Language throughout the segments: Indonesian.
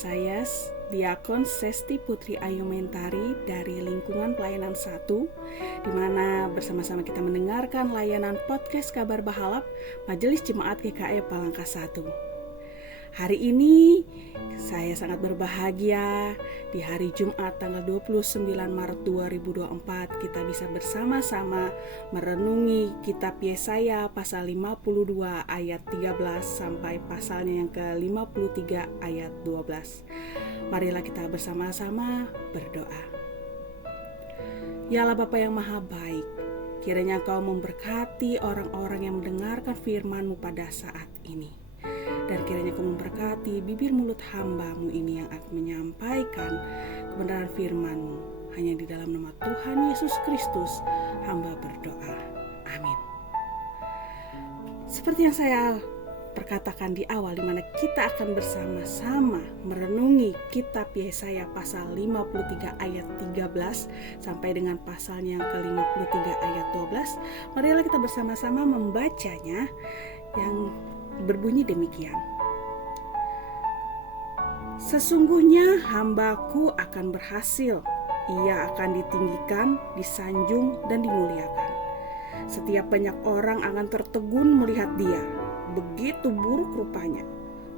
saya Diakon Sesti Putri Ayu Mentari dari lingkungan pelayanan 1, di mana bersama-sama kita mendengarkan layanan podcast Kabar Bahalap Majelis Jemaat GKI Palangka 1. Hari ini saya sangat berbahagia di hari Jumat tanggal 29 Maret 2024 kita bisa bersama-sama merenungi kitab Yesaya pasal 52 ayat 13 sampai pasalnya yang ke-53 ayat 12. Marilah kita bersama-sama berdoa. Ya Allah Bapa yang Maha Baik, kiranya Engkau memberkati orang-orang yang mendengarkan firman-Mu pada saat ini. Dan kiranya Kau memberkati bibir mulut hamba-Mu ini yang akan menyampaikan kebenaran firman-Mu. Hanya di dalam nama Tuhan Yesus Kristus hamba berdoa. Amin. Seperti yang saya perkatakan di awal, di mana kita akan bersama-sama merenungi kitab Yesaya pasal 53 ayat 13 sampai dengan pasalnya yang ke-53 ayat 12. Marilah kita bersama-sama membacanya, yang berbunyi demikian. Sesungguhnya hambaku akan berhasil, ia akan ditinggikan, disanjung dan dimuliakan. Setiap banyak orang akan tertegun melihat dia, begitu buruk rupanya,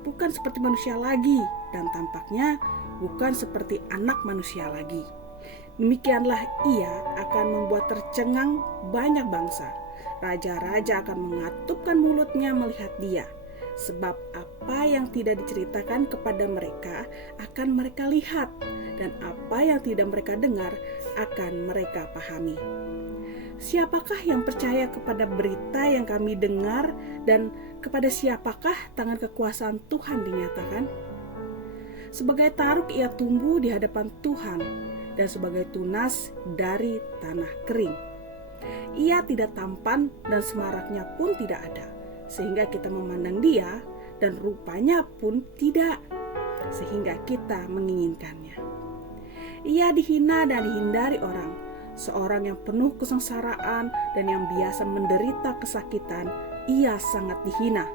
bukan seperti manusia lagi, dan tampaknya bukan seperti anak manusia lagi. Demikianlah ia akan membuat tercengang banyak bangsa. Raja-raja akan mengatupkan mulutnya melihat dia, sebab apa yang tidak diceritakan kepada mereka akan mereka lihat, dan apa yang tidak mereka dengar akan mereka pahami. Siapakah yang percaya kepada berita yang kami dengar, dan kepada siapakah tangan kekuasaan Tuhan dinyatakan? Sebagai taruk ia tumbuh di hadapan Tuhan, dan sebagai tunas dari tanah kering. Ia tidak tampan dan semaraknya pun tidak ada, sehingga kita memandang dia, dan rupanya pun tidak, sehingga kita menginginkannya. Ia dihina dan dihindari orang, seorang yang penuh kesengsaraan dan yang biasa menderita kesakitan. Ia sangat dihina,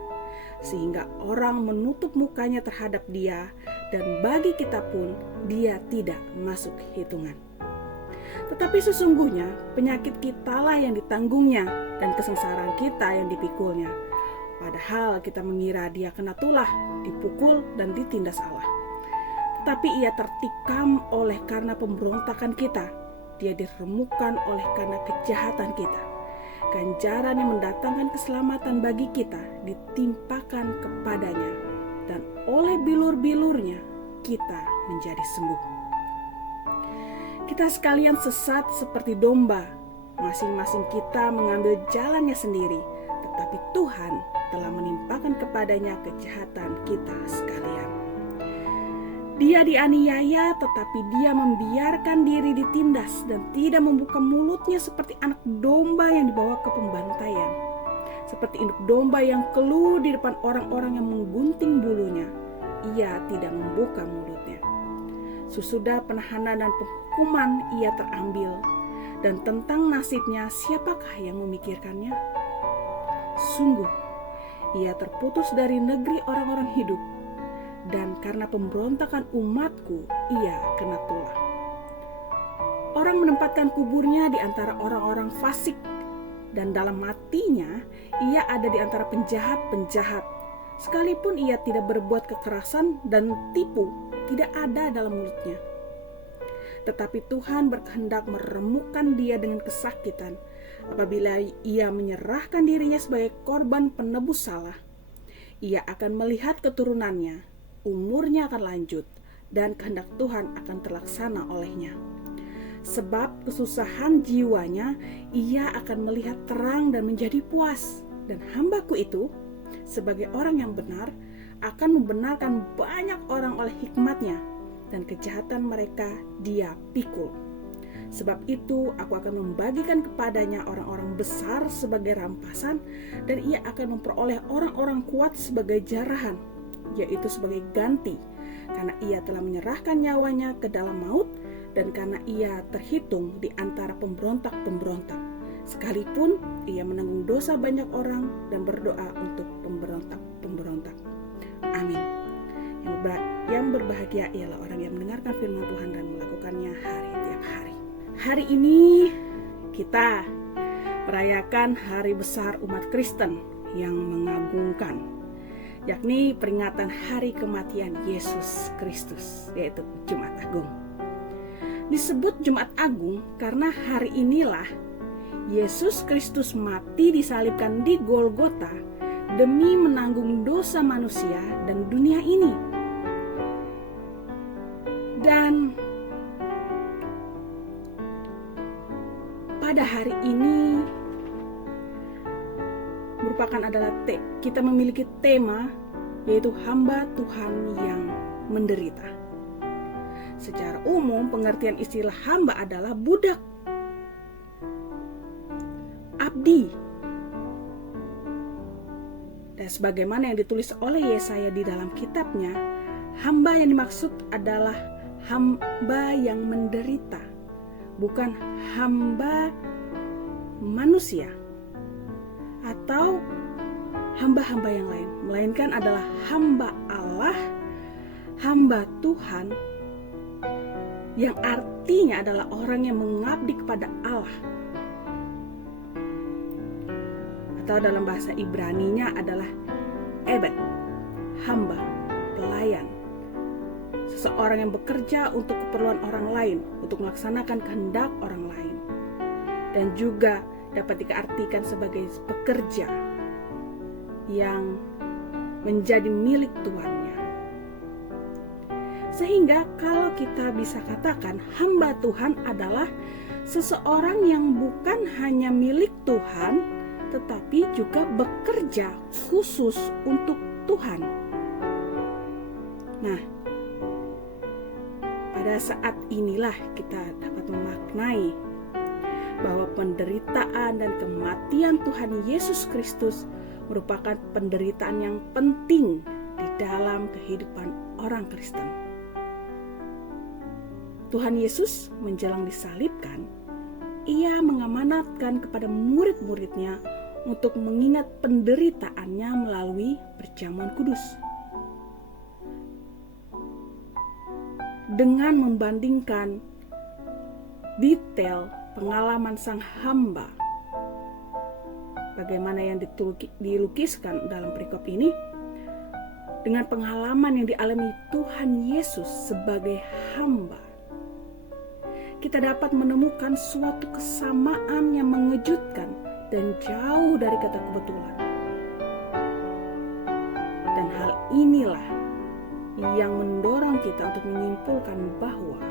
sehingga orang menutup mukanya terhadap dia, dan bagi kita pun dia tidak masuk hitungan. Tetapi sesungguhnya penyakit kitalah yang ditanggungnya, dan kesengsaraan kita yang dipikulnya. Padahal kita mengira dia kena tulah, dipukul dan ditindas Allah. Tetapi ia tertikam oleh karena pemberontakan kita, dia diremukkan oleh karena kejahatan kita. Ganjaran yang mendatangkan keselamatan bagi kita ditimpakan kepadanya, dan oleh bilur-bilurnya kita menjadi sembuh. Kita sekalian sesat seperti domba, masing-masing kita mengambil jalannya sendiri, tetapi Tuhan telah menimpakan kepadanya kejahatan kita sekalian. Dia dianiaya, tetapi dia membiarkan diri ditindas dan tidak membuka mulutnya seperti anak domba yang dibawa ke pembantaian. Seperti induk domba yang keluh di depan orang-orang yang menggunting bulunya, ia tidak membuka mulutnya. Sesudah penahanan dan penghukuman ia terambil, dan tentang nasibnya siapakah yang memikirkannya? Sungguh, ia terputus dari negeri orang-orang hidup, dan karena pemberontakan umatku ia kena tulah. Orang menempatkan kuburnya di antara orang-orang fasik, dan dalam matinya ia ada di antara penjahat-penjahat. Sekalipun ia tidak berbuat kekerasan dan tipu, tidak ada dalam mulutnya. Tetapi Tuhan berkehendak meremukkan dia dengan kesakitan apabila ia menyerahkan dirinya sebagai korban penebus salah. Ia akan melihat keturunannya, umurnya akan lanjut, dan kehendak Tuhan akan terlaksana olehnya. Sebab kesusahan jiwanya, ia akan melihat terang dan menjadi puas. Dan hambaku itu, sebagai orang yang benar, akan membenarkan banyak orang oleh hikmatnya, dan kejahatan mereka dia pikul. Sebab itu aku akan membagikan kepadanya orang-orang besar sebagai rampasan, dan ia akan memperoleh orang-orang kuat sebagai jarahan, yaitu sebagai ganti, karena ia telah menyerahkan nyawanya ke dalam maut, dan karena ia terhitung di antara pemberontak-pemberontak. Sekalipun ia menanggung dosa banyak orang dan berdoa untuk pemberontak-pemberontak. Amin. Yang berbahagia ialah orang yang mendengarkan firman Tuhan dan melakukannya hari tiap hari. Hari ini kita merayakan hari besar umat Kristen yang mengagungkan, yakni peringatan hari kematian Yesus Kristus, yaitu Jumat Agung. Disebut Jumat Agung karena hari inilah Yesus Kristus mati disalibkan di Golgota demi menanggung dosa manusia dan dunia ini. Dan pada hari ini kita memiliki tema, yaitu hamba Tuhan yang menderita. Secara umum pengertian istilah hamba adalah budak, abdi. Dan sebagaimana yang ditulis oleh Yesaya di dalam kitabnya, hamba yang dimaksud adalah hamba yang menderita, bukan hamba manusia atau hamba-hamba yang lain, melainkan adalah hamba Allah, hamba Tuhan, yang artinya adalah orang yang mengabdi kepada Allah. Atau dalam bahasa Ibraninya adalah ebed, hamba, pelayan. Seseorang yang bekerja untuk keperluan orang lain, untuk melaksanakan kehendak orang lain. Dan juga dapat diartikan sebagai pekerja yang menjadi milik tuannya. Sehingga kalau kita bisa katakan hamba Tuhan adalah seseorang yang bukan hanya milik Tuhan, tetapi juga bekerja khusus untuk Tuhan. Nah, pada saat inilah kita dapat memaknai bahwa penderitaan dan kematian Tuhan Yesus Kristus merupakan penderitaan yang penting di dalam kehidupan orang Kristen. Tuhan Yesus menjelang disalibkan, Ia mengamanatkan kepada murid-muridnya untuk mengingat penderitaannya melalui perjamuan kudus. Dengan membandingkan detail pengalaman sang hamba, bagaimana yang dilukiskan dalam perikop ini, dengan pengalaman yang dialami Tuhan Yesus sebagai hamba, kita dapat menemukan suatu kesamaan yang mengejutkan dan jauh dari kata kebetulan. Dan hal inilah yang mendorong kita untuk menyimpulkan bahwa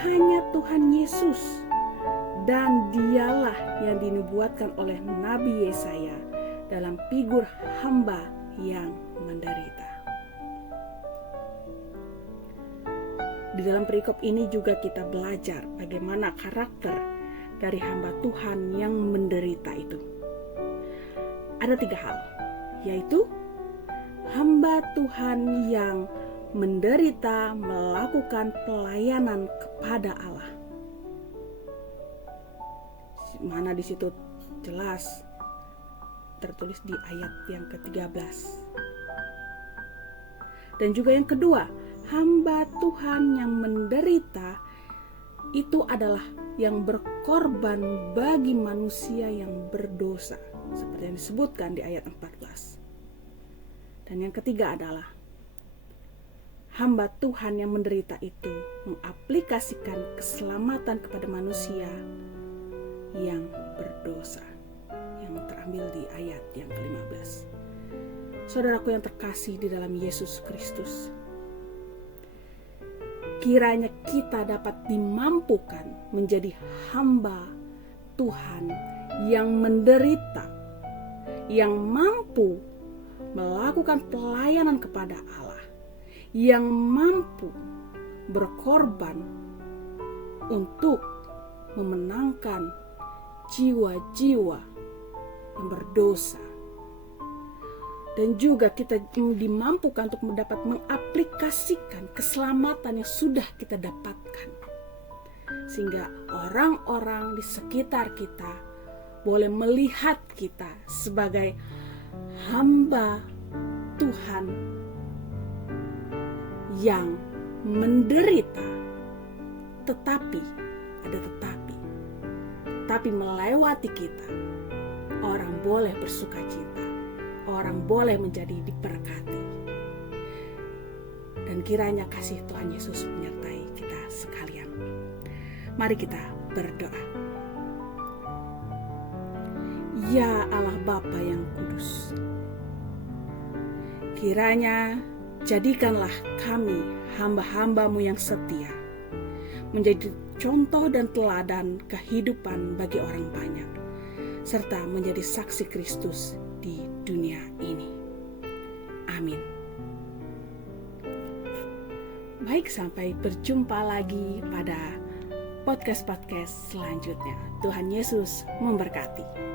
hanya Tuhan Yesus dan Dialah yang dinubuatkan oleh Nabi Yesaya dalam figur hamba yang menderita. Di dalam perikop ini juga kita belajar bagaimana karakter dari hamba Tuhan yang menderita itu. Ada 3 hal, yaitu hamba Tuhan yang menderita melakukan pelayanan kepada Allah. Mana di situ jelas tertulis di ayat yang ke-13. Dan juga yang kedua, hamba Tuhan yang menderita itu adalah yang berkorban bagi manusia yang berdosa, seperti yang disebutkan di ayat 14. Dan yang ketiga adalah hamba Tuhan yang menderita itu mengaplikasikan keselamatan kepada manusia yang berdosa, yang terambil di ayat yang ke-15. Saudaraku yang terkasih di dalam Yesus Kristus, kiranya kita dapat dimampukan menjadi hamba Tuhan yang menderita, yang mampu melakukan pelayanan kepada Allah, yang mampu berkorban untuk memenangkan jiwa-jiwa yang berdosa. Dan juga kita dimampukan untuk mendapat mengaplikasikan keselamatan yang sudah kita dapatkan, sehingga orang-orang di sekitar kita boleh melihat kita sebagai hamba Tuhan yang menderita, tetapi melewati kita, orang boleh bersukacita, orang boleh menjadi diberkati. Dan kiranya kasih Tuhan Yesus menyertai kita sekalian. Mari kita berdoa. Ya Allah Bapa yang kudus, kiranya jadikanlah kami hamba-hamba-Mu yang setia, menjadi contoh dan teladan kehidupan bagi orang banyak, serta menjadi saksi Kristus di dunia ini. Amin. Baik, sampai berjumpa lagi pada podcast selanjutnya. Tuhan Yesus memberkati.